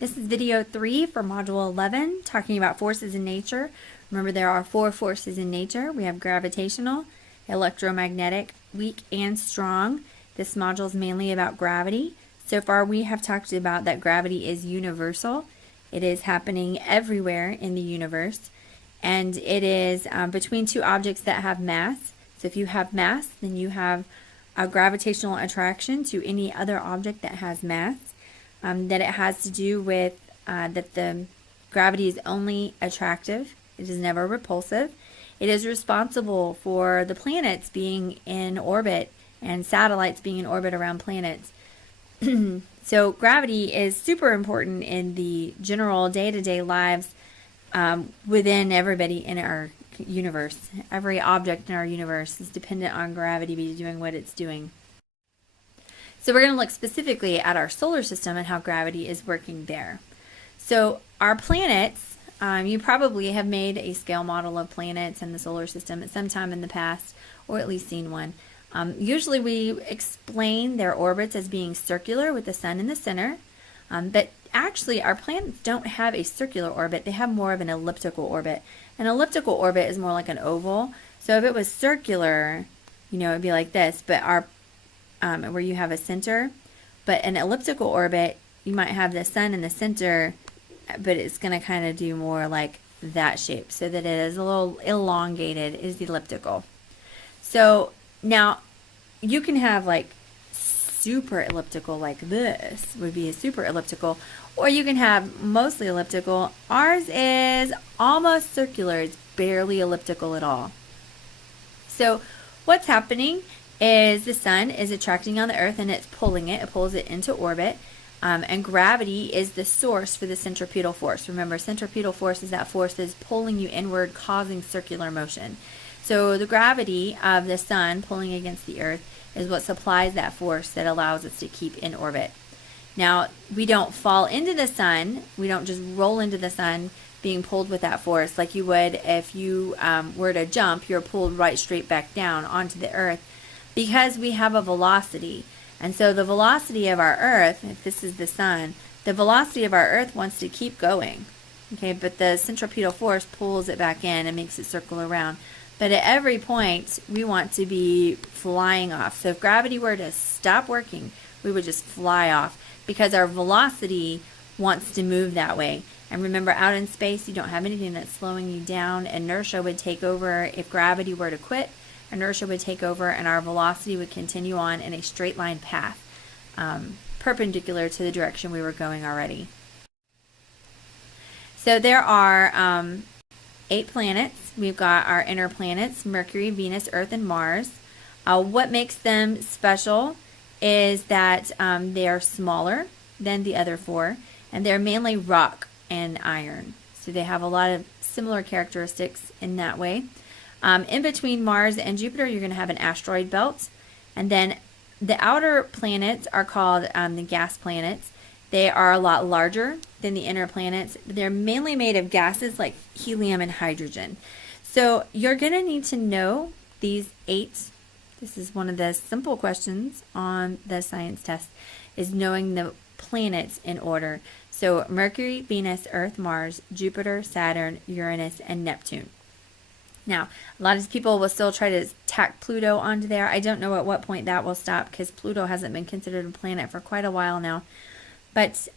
This is video 3 for module 11, talking about forces in nature. Remember, there are 4 forces in nature. We have gravitational, electromagnetic, weak, and strong. This module is mainly about gravity. So far, we have talked about that gravity is universal. It is happening everywhere in the universe, and it is between two objects that have mass. So if you have mass, then you have a gravitational attraction to any other object that has mass. That it has to do with that the gravity is only attractive. It is never repulsive. It is responsible for the planets being in orbit and satellites being in orbit around planets. So gravity is super important in the general day-to-day lives within everybody in our universe. Every object in our universe is dependent on gravity be doing what it's doing. So we're going to look specifically at our solar system and how gravity is working there. So our planets, you probably have made a scale model of planets in the solar system at some time in the past, or at least seen one. Usually we explain their orbits as being circular with the sun in the center, but actually our planets don't have a circular orbit. They have more of an elliptical orbit. An elliptical orbit is more like an oval. So if it was circular, it'd be like this, but where you have a center, but an elliptical orbit, you might have the sun in the center, but it's going to kind of do more like that shape, so that it is a little elongated. It is elliptical. So now you can have like super elliptical, like this would be a super elliptical, or you can have mostly elliptical. Ours is almost circular. It's barely elliptical at all. So what's happening is the sun is attracting on the earth and it's pulling it. It pulls it into orbit. And gravity is the source for the centripetal force. Remember, centripetal force is that force that is pulling you inward, causing circular motion. So the gravity of the sun pulling against the earth is what supplies that force that allows us to keep in orbit. Now, we don't fall into the sun. We don't just roll into the sun being pulled with that force like you would if you were to jump. You're pulled right straight back down onto the earth, because we have a velocity. And so the velocity of our earth, if this is the sun, the velocity of our earth wants to keep going. Okay, but the centripetal force pulls it back in and makes it circle around. But at every point, we want to be flying off. So if gravity were to stop working, we would just fly off, because our velocity wants to move that way. And remember, out in space, you don't have anything that's slowing you down. Inertia would take over. If gravity were to quit, inertia would take over and our velocity would continue on in a straight line path, perpendicular to the direction we were going already. So there are 8 planets. We've got our inner planets: Mercury, Venus, Earth, and Mars. What makes them special is that they are smaller than the other 4, and they're mainly rock and iron. So they have a lot of similar characteristics in that way. In between Mars and Jupiter, you're going to have an asteroid belt. And then the outer planets are called the gas planets. They are a lot larger than the inner planets. They're mainly made of gases like helium and hydrogen. So you're going to need to know these 8. This is one of the simple questions on the science test, is knowing the planets in order. So Mercury, Venus, Earth, Mars, Jupiter, Saturn, Uranus, and Neptune. Now, a lot of people will still try to tack Pluto onto there. I don't know at what point that will stop, because Pluto hasn't been considered a planet for quite a while now. But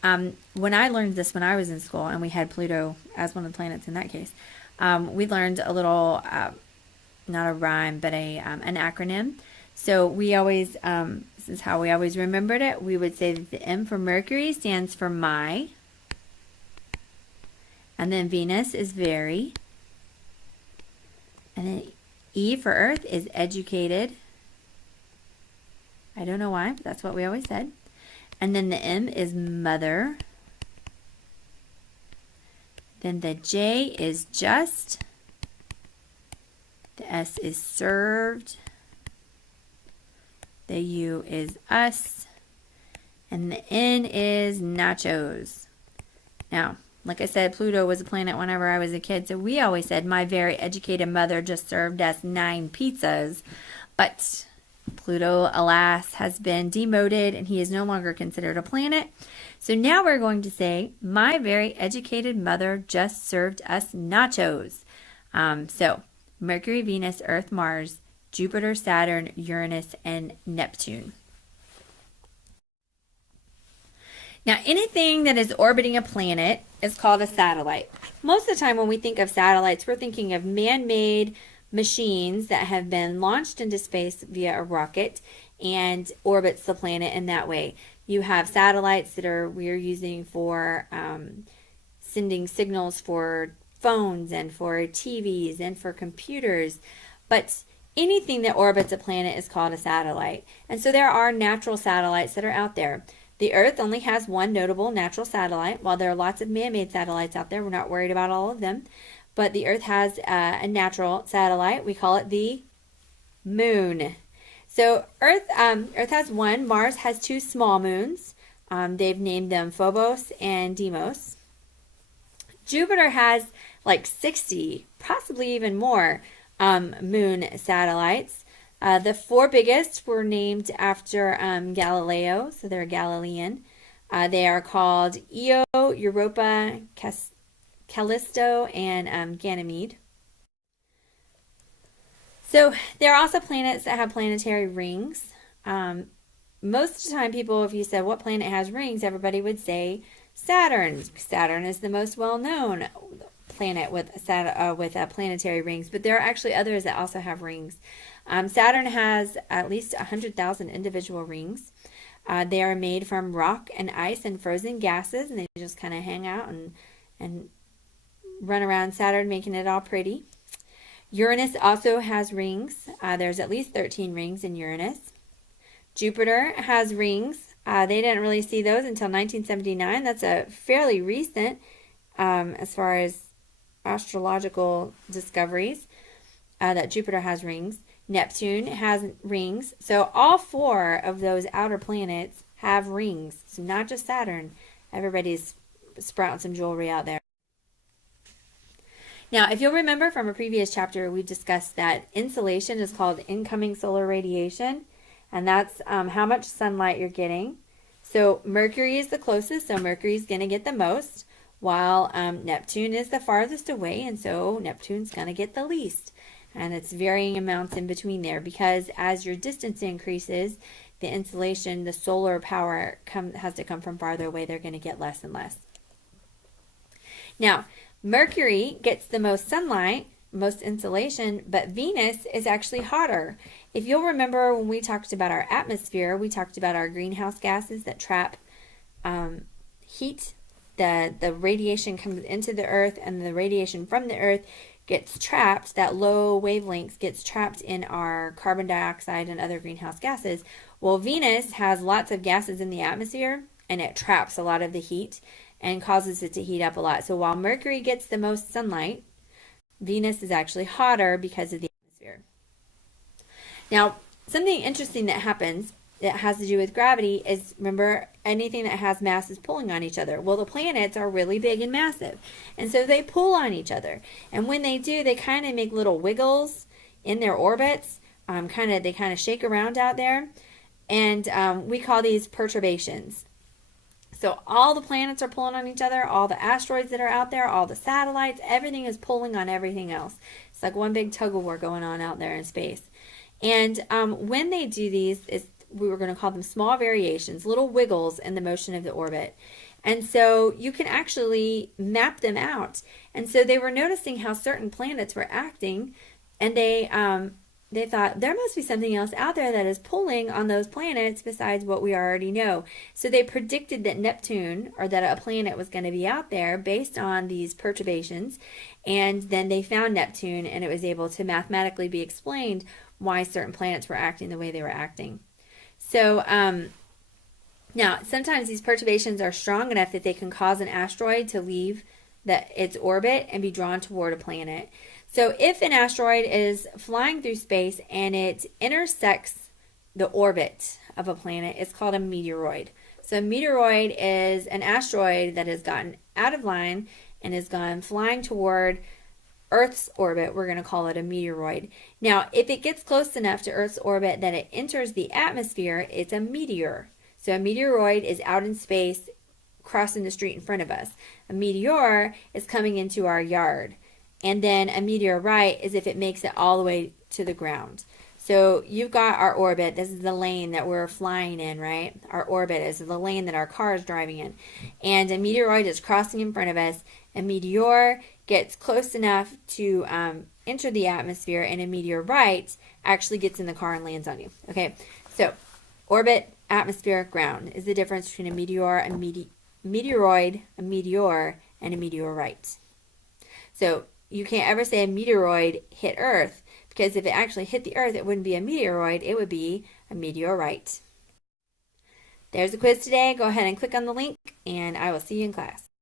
when I learned this when I was in school, and we had Pluto as one of the planets in that case, we learned a little, not a rhyme, but an acronym. So we always, this is how we always remembered it. We would say that the M for Mercury stands for my, and then Venus is very, and then E for Earth is educated. I don't know why, but that's what we always said. And then the M is mother. Then the J is just. The S is served. The U is us. And the N is nachos. Now, like I said, Pluto was a planet whenever I was a kid, so we always said my very educated mother just served us 9 pizzas. But Pluto, alas, has been demoted and he is no longer considered a planet. So now we're going to say, my very educated mother just served us nachos. So Mercury, Venus, Earth, Mars, Jupiter, Saturn, Uranus, and Neptune. Now, anything that is orbiting a planet is called a satellite. Most of the time when we think of satellites, we're thinking of man-made machines that have been launched into space via a rocket and orbits the planet in that way. You have satellites that we're using for sending signals for phones and for TVs and for computers, but anything that orbits a planet is called a satellite. And so there are natural satellites that are out there. The Earth only has one notable natural satellite. While there are lots of man-made satellites out there, we're not worried about all of them. But the Earth has a natural satellite. We call it the moon. So Earth has one. Mars has two small moons. They've named them Phobos and Deimos. Jupiter has like 60, possibly even more, moon satellites. The four biggest were named after Galileo, so they're Galilean. They are called Io, Europa, Callisto, and Ganymede. So there are also planets that have planetary rings. Most of the time, people, if you said what planet has rings, everybody would say Saturn. Saturn is the most well-known planet with planetary rings, but there are actually others that also have rings. Saturn has at least 100,000 individual rings. They are made from rock and ice and frozen gases, and they just kind of hang out and run around Saturn, making it all pretty. Uranus also has rings. There's at least 13 rings in Uranus. Jupiter has rings. They didn't really see those until 1979. That's a fairly recent as far as astrological discoveries that Jupiter has rings. Neptune has rings. So all four of those outer planets have rings. So not just Saturn. Everybody's sprouting some jewelry out there. Now, if you'll remember from a previous chapter, we discussed that insolation is called incoming solar radiation, and that's how much sunlight you're getting. So Mercury is the closest, so Mercury is going to get the most, while Neptune is the farthest away, and so Neptune's going to get the least. And it's varying amounts in between there, because as your distance increases, the insolation, the solar power has to come from farther away. They're going to get less and less. Now, Mercury gets the most sunlight, most insolation, but Venus is actually hotter. If you'll remember when we talked about our atmosphere, we talked about our greenhouse gases that trap heat. The radiation comes into the earth, and the radiation from the earth gets trapped, that low wavelengths gets trapped in our carbon dioxide and other greenhouse gases. Well, Venus has lots of gases in the atmosphere, and it traps a lot of the heat and causes it to heat up a lot. So while Mercury gets the most sunlight, Venus is actually hotter because of the atmosphere. Now, something interesting that happens that has to do with gravity is, remember, anything that has mass is pulling on each other. Well, the planets are really big and massive, and so they pull on each other. And when they do, they kind of make little wiggles in their orbits. They kind of shake around out there, and we call these perturbations. So all the planets are pulling on each other, all the asteroids that are out there, all the satellites, everything is pulling on everything else. It's like one big tug of war going on out there in space. And when they do these, we were going to call them small variations, little wiggles in the motion of the orbit. And so you can actually map them out. And so they were noticing how certain planets were acting, and they thought there must be something else out there that is pulling on those planets besides what we already know. So they predicted that Neptune, or that a planet was going to be out there based on these perturbations, and then they found Neptune, and it was able to mathematically be explained why certain planets were acting the way they were acting. So now sometimes these perturbations are strong enough that they can cause an asteroid to leave its orbit and be drawn toward a planet. So if an asteroid is flying through space and it intersects the orbit of a planet, it's called a meteoroid. So a meteoroid is an asteroid that has gotten out of line and has gone flying toward Earth's orbit. We're going to call it a meteoroid. Now, if it gets close enough to Earth's orbit that it enters the atmosphere, it's a meteor. So a meteoroid is out in space crossing the street in front of us. A meteor is coming into our yard. And then a meteorite is if it makes it all the way to the ground. So you've got our orbit. This is the lane that we're flying in, right? Our orbit is the lane that our car is driving in. And a meteoroid is crossing in front of us. A meteor gets close enough to enter the atmosphere, and a meteorite actually gets in the car and lands on you. Okay, so orbit, atmosphere, ground is the difference between a meteor, a meteoroid, a meteor, and a meteorite. So you can't ever say a meteoroid hit Earth, because if it actually hit the Earth, it wouldn't be a meteoroid, it would be a meteorite. There's the quiz today. Go ahead and click on the link, and I will see you in class.